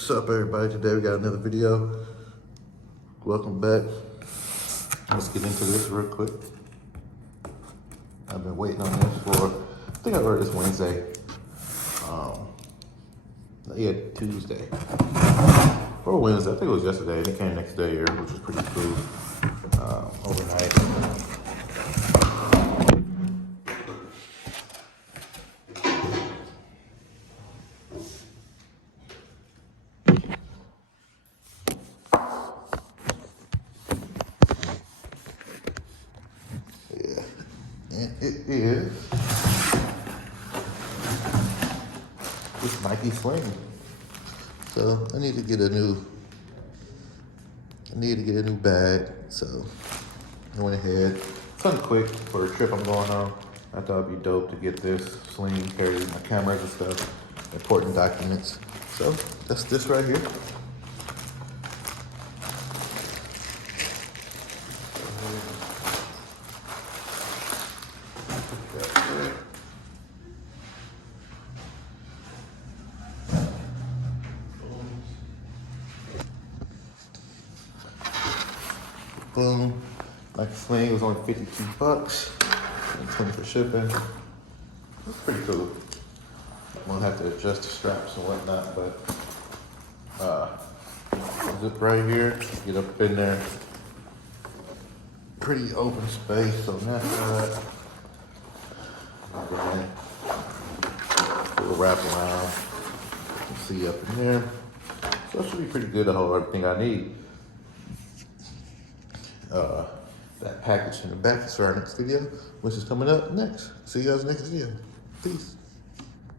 What's up, everybody? Today we got another video. Welcome back. Let's get into this real quick. I've been waiting on this for, I think I ordered this Wednesday. Yeah, Tuesday. Or Wednesday, I think it was yesterday. And it came next day here, which was pretty cool. Overnight. And it is this Nike Sling. So I need to get a new bag. So I went ahead, something quick for a trip I'm going on. I thought it'd be dope to get this Sling, carry my cameras and stuff, important documents. So that's this right here. Boom. Like Sling was only 52 bucks and 20 for shipping. That's pretty cool. I'm gonna have to adjust the straps and whatnot, but zip right here, get up in there. Pretty open space, so that's that. Again, little wrap around. You can see up in there. So it should be pretty good to hold everything I need. That package in the back is for our next video, which is coming up next. See you guys next video. Peace.